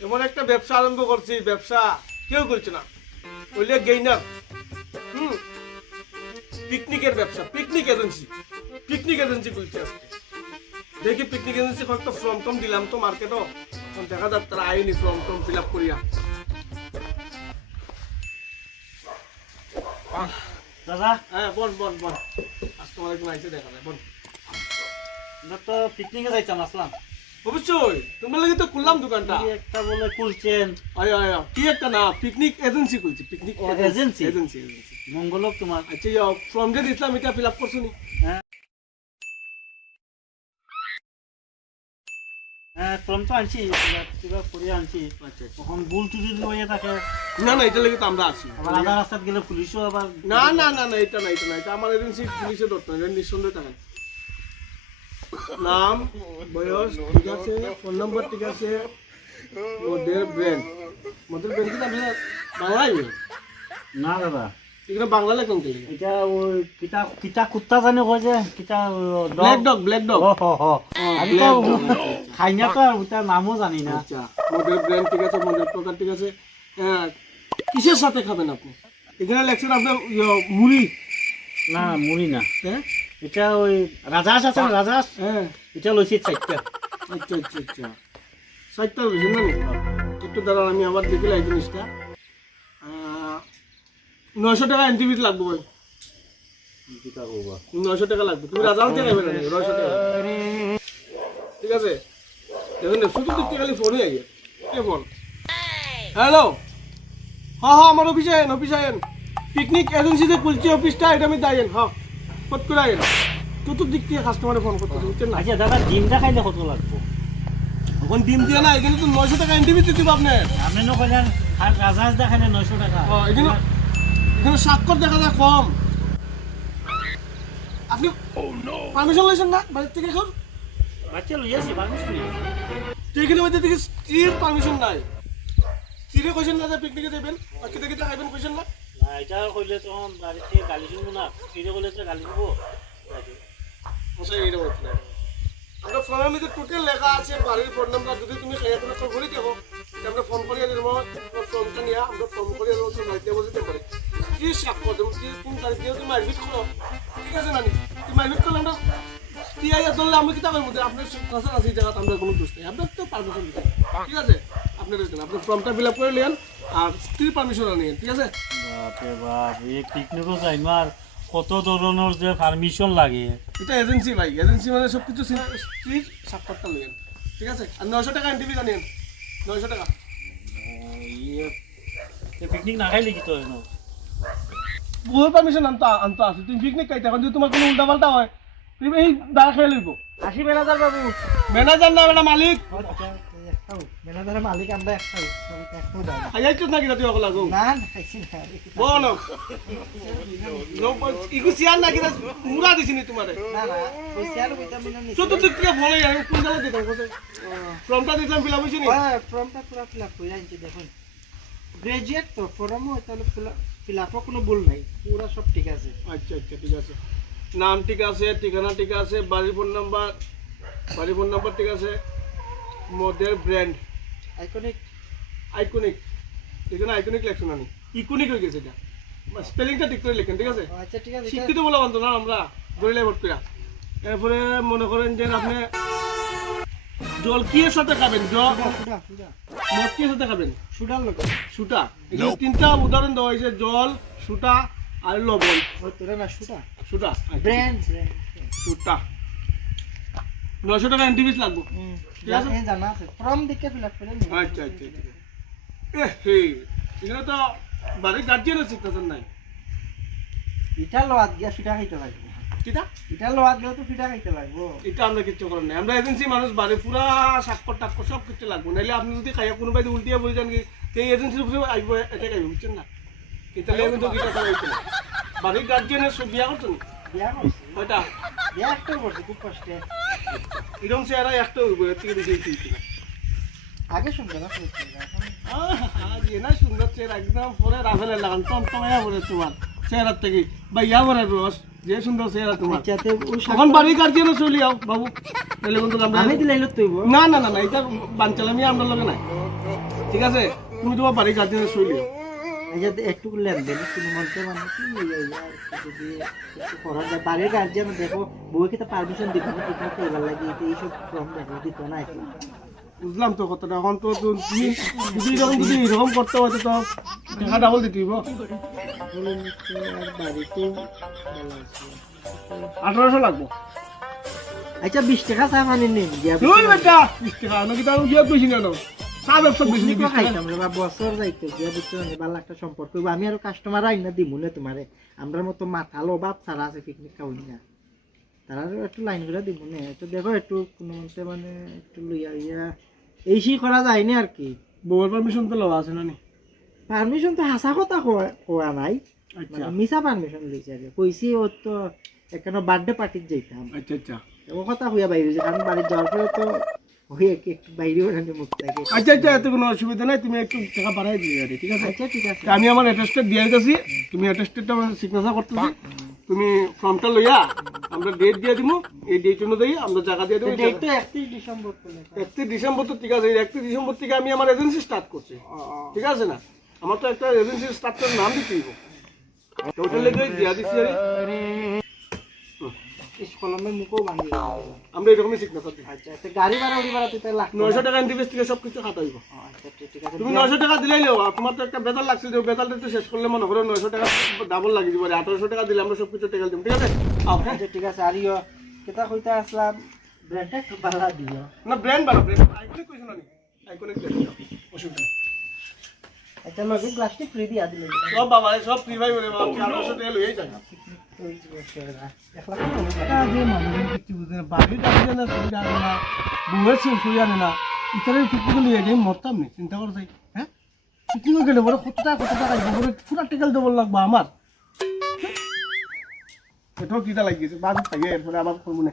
এমন একটা ব্যবসা আরম্ভ করছি, ব্যবসা কেউ করছে না, ওইলে গেইনার। পিকনিকের ব্যবসা, পিকনিক এজেন্সি খুলছে আজকে। দেখি পিকনিক এজেন্সি কয়েকটা ফর্ম টম দিলাম তো মার্কেটও, দেখা যাক তারা আইনি ফর্ম টম ফিল আপ করিয়া। দাদা হ্যাঁ বল বল বল, কাস্টমার একজন আইসে দেখা যায়, বল। আমরা তো পিকনিকে যাইতাম আসলাম। অবশ্যই তোমার লাগে তো খুললাম দোকানটা। কি একটা বলে খুলছেন? আয় আয় আয়, কি একটা না, পিকনিক এজেন্সি খুলছি, পিকনিক এজেন্সি? এজেন্সি। মঙ্গলক তোমার। আচ্ছা ফর্ম যে দিছিলাম এটা ফিল আপ করছো নি? হ্যাঁ হ্যাঁ, ফর্ম তো আনছি, কিবা করে আনছি। আচ্ছা তখন ভুল টুটি লইয়া থাকে। না না, এটা লাগে তো আমরা আছি। আবার আধা রাস্তাত গেলে পুলিশও আবার। না না না না, এটা না, এটা না, এটা আমার এজেন্সি পুলিশে ধরতে না, এটা নিঃসন্দেহে থাকেন। নাম, বয়স ঠিক আছে, ফোন নাম্বার ঠিক আছে, মদের ব্র্যান্ড কি নাম বাংলায়? না দাদা, এখানে বাংলা লেখুন কি? এটা ওই কিতা কিতা কুত্তা জানে কয় যে কিতা ব্ল্যাক ডগ। ও হো হো, আমি তো খাই না তো, ওটা নামও জানি না। আচ্ছা, মদের ব্র্যান্ড ঠিক আছে, মদের প্রকার ঠিক আছে। হ্যাঁ, কিসের সাথে খাবেন আপনি? এখানে লেখছেন আপনার মুড়ি। না মুড়ি না, হ্যাঁ এটা ওই রাজাস আছে না, রাজাস। হ্যাঁ, এটা লইছি 4টা। আচ্ছা আচ্ছা আচ্ছা, 60টা বুঝলেন না? একটু দাঁড়ান, আমি আবার দেখি এই জিনিসটা। 900 টাকা এন্ট্রি লাগবে ভাই, 900 টাকা লাগবে। তুমি রাজাল থেকে খাবে না, 900 টাকা ঠিক আছে। দেখুন শুধু দেখতে খালি ফোনই আইয়ে, কে ফোন? হ্যালো, হ্যাঁ হ্যাঁ, আমার অফিসে আইন, পিকনিক এজেন্সিতে খুলছি অফিসটা, এটা আমি দাইন। হ্যাঁ, ফট করে আইন, চতুর্দিক থেকে কাস্টমারে ফোন করতেছে, বুঝছেন না? আচ্ছা দাদা, ডিমটা খাইলে কত লাগবে? এখন ডিম দিয়ে না, এখানে তো 900 টাকা এন্ট্রি দিতে দিব আপনার। আপনি না কইলেন রাজাস দেখাইলে 900 টাকা। এখানে স্বাক্ষর দেখা যায় কম। আপনি পারমিশন লইছেন না বাড়ির থেকে? এখন বাচ্চা লইয়াছি পারমিশন। তো এখানে মধ্যে দেখি স্ত্রীর পারমিশন নাই। স্ত্রীরে কইছেন না যে পিকনিকে যাবেন, বাকি থেকে খাইবেন কইছেন না? না, এটা কইলে তখন বাড়ি থেকে গালি শুনবো না, ফিরে বলে তো গালি দেবো। মশাই এটা বলতে না, আমরা ফোনের মধ্যে টোটাল লেখা আছে বাড়ির ফোন নাম্বার। যদি তুমি খাইয়া কোনো ফোন করে দেখো, আমরা ফোন করিয়া দেবো, ফোনটা নিয়ে আমরা ফোন করিয়া দেবো, তুমি বাড়িতে বসে দিতে পারি। স্ত্রী স্বাক্ষর দেবো, স্ত্রী 3 তারিখ দিয়ে তুমি মারপিট করো, ঠিক আছে না? তুমি মারপিট করলে আমরা স্ত্রী আইয়া ধরলে আমরা কি টাকার মধ্যে আপনার কাছে আছে এই জায়গাতে আমরা কোনো দোষ নেই, আপনার তো পারমিশন দিতে, ঠিক আছে? আপনার আপনার ফর্মটা ফিল আপ করে নেন আর স্ত্রীর পারমিশন নিন, ঠিক আছে? বাপরে বাপ, এই পিকনিকও যাই আর কত ধরনের যে পারমিশন লাগে। এটা এজেন্সি ভাই, এজেন্সি মানে সব কিছু স্ত্রীর স্বাক্ষরটা নেন, ঠিক আছে? আর 900 টাকা এন্ট্রি জানেন, 900 টাকা। পিকনিক না খাইলে কি তো বহু পারমিশন আনতে আছে। তুমি পিকনিক খাইতে এখন যদি তোমার কোনো উল্টা পাল্টা হয়, তুমি এই দাঁড়া খেয়ে লইব। আসি ম্যানেজার বাবু। ম্যানেজার না বেটা, মালিক। ম্যানেজারের মালিক আমরা একটাও খাইয়াইছো নাকি তুই অকলা গো? না খাইছি না বল ইগু সিয়ার নাকি মুরা দিছিনি তোমারে? না না কইছি আর ভিটামিন নি চতুর্দিক থেকে বলে আমি কোন জায়গা দিতাম কোথায় ফর্মটা দিতাম ফিল আপ হইছে নি? ফর্মটা পুরো ফিল আপ হয়ে যাচ্ছে। দেখুন গ্রাজুয়েট তো ফর্মও তাহলে ফিল আপও কোনো ভুল নাই, পুরো সব ঠিক আছে। আচ্ছা আচ্ছা, ঠিক আছে। নাম ঠিক আছে, ঠিকানা ঠিক আছে, বাড়ির ফোন নাম্বার ঠিক আছে, মদের ব্র্যান্ড আইকনিক এখানে আইকনিক লেখছো না, ইকোনিক হয়ে গেছে, এটা স্পেলিংটা ঠিক করে লেখেন, ঠিক আছে? আচ্ছা ঠিক আছে। শিক্ষিত বলে বান্ধব না আমরা গরিলা ভোট করা। এরপরে মনে করেন যে আপনি জল কি এর সাথে খাবেন, জল সুডা সুডা মদ কি এর সাথে খাবেন? সুডার লোক সুটা। এখানে 3টা উদাহরণ দেওয়া হয়েছে, জল, সুটা আর লবণ। ওই তোরা না সুডা সুটা ব্র্যান্ড সুটা। 900 টাকা এন্ট্রি ফিস লাগবে, ঠিক আছে? জানা আছে, ফর্ম দেখে ফিল আপ করে নিন। আচ্ছা আচ্ছা ঠিক আছে। হে এখানে তো বাড়ির গার্জিয়ানও শিখতেছেন নাই। এটা লোয়াত গিয়া ফিটা খাইতে লাগবে, কিটা এটা লোয়াত গেলে তো ফিটা খাইতে লাগবো। এটা আমরা কিচ্ছু করেন নাই, আমরা এজেন্সি মানুষ, বাড়ি পুরা স্বাক্ষর টাক্ষর সব কিছু লাগবে। নাহলে আপনি যদি খাইয়া কোনোবাই উল্টিয়ে বলে যান কি এই এজেন্সির উপরে আসবো, এটা খাইবে, বুঝছেন না? এটা লেগে কিন্তু কিটা খাইতে না। বাড়ির গার্জিয়ানের সব বিয়া করছেন বিয়া করছি, ওইটা বিয়া একটা করছি খুব কষ্টে। এরকম চেহারা একটা হইব, এর থেকে বেশি হইতে না। আগে শুনবে না না সুন্দর চেহারা একদম পরে রাফেলের লাগান টমটমাইয়া পরে তোমার চেহারার থেকে বা ইয়া পরে রস যে সুন্দর চেহারা তোমার আচ্ছা ওই এখন বাড়ির গার্জিয়ানে চলে যাও বাবু তাহলে কিন্তু আমরা আমি দিলাইলো তুইব না না না না এটা বানচালামি আমরা লগে নাই ঠিক আছে তুমি তোমার বাড়ির গার্জিয়ানে চলে যাও আচ্ছা একটু লেনদেন কোনো মধ্যে মানে কি যদি একটু করা যায় বাড়ির গার্জিয়ান দেখো বউকে তো পারমিশন দিতে না ঠিক মতো এবার লাগে এইসব ফর্ম দেখো দিত না এখন বুঝলাম তো কথাটা এখন তো তুমি যদি এরকম করতে হয় তো টাকা ডাবল দিতে হইব বলুন আর বাড়িতেও ভালো আছে 1800 লাগবো আচ্ছা 20 টাকা চা পানি নেই দিয়া তুই বেটা 20 টাকা নাকি তার গিয়ে কইছি না চা ব্যবসা বেশি 20 টাকা খাইতাম রে বা বছর যাইতো দিয়া বুঝছো না ভালো একটা সম্পর্ক হইবো। আমি আর কাস্টমার আই না দিমু না তোমারে আমরার মতো মাথালো বাপ ছাড়া আছে পিকনিক খাওয়াই না তারা একটু লাইন করে দিব না একটু দেখো একটু কোনো মতে মানে একটু লইয়া ইয়া এইসি করা যায় না আর কি বউর পারমিশন তো লওয়া আছে না নি পারমিশন তো হাসা কথা কোয়া নাই আচ্ছা মানে মিছা পারমিশন লইছে আর কি। কইছি ও তো এখানে বার্থডে পার্টিতে যাইতাম আচ্ছা আচ্ছা ও কথা হইয়া বাইরে যে কারণ বাড়ি যাওয়ার পরে তো হইয়া একটু বাইরে ওখানে মুখ থাকে আচ্ছা আচ্ছা এত কোনো অসুবিধা নাই তুমি একটু টাকা বাড়াই দিলে আরে ঠিক আছে আচ্ছা ঠিক আছে তা আমি আমার অ্যাড্রেসটা দিয়ে দিতেছি তুমি অ্যাড্রেসটা সিগনেচার করতেছি তুমি ফর্মটা লইয়া আমরা ডেট দিয়ে দিব এই ডেট অনুযায়ী আমরা জায়গা দিয়ে দেবো ডেট তো 31 ডিসেম্বর তো লেখা 31 ডিসেম্বর তো ঠিক আছে 31 ডিসেম্বর থেকে আমি আমার এজেন্সি স্টার্ট করছি ঠিক আছে না আমার তো একটা এজেন্সি স্টার্ট করার নাম দিতে হইব টোটাল লেগে দিয়া দিছি আরে কলমে মুখও ভাঙি আমরা এরকমই সিগনেচার দিই আচ্ছা তো গাড়ি ভাড়া উড়ি ভাড়া তো লাখ 900 টাকা ইনভেস্ট থেকে সব কিছু খাতা হইব আচ্ছা ঠিক আছে তুমি 900 টাকা দিলেই লো তোমার তো একটা বেতাল লাগছিল যে বেতালটা একটু শেষ করলে মনে করো 900 টাকা ডাবল লাগি দিব 1800 টাকা দিলে আমরা সব কিছু টেকাল দিব ঠিক আছে আচ্ছা ঠিক আছে আর ইয়া কেতা কইতা আসলাম ব্র্যান্ডটা একটু ভালো দিও না ব্র্যান্ড বাড়া ব্র্যান্ড আইকনিক কইছ না নি আইকনিক অসুবিধা নেই। আচ্ছা লগে প্লাস্টিক ফ্রি দিয়া দিলে সব বাবা সব ফ্রি ভাই বলে বাবা 1800 টাকা লইই যায় যে মানুষ কিছু বুঝে না বাড়ি দাঁড়িয়ে না সুবিধা না বুয়ের সুবিধা না ইতারের পিকনিক লিয়ে যাই মরতাম নি চিন্তা করে যাই হ্যাঁ পিকনিক গেলে বড় কত টাকা বড় পুরা টিকেল দেবো লাগবে আমার এটাও কিটা লাগিয়েছে বাদ থাকে এরপরে আবার করবো না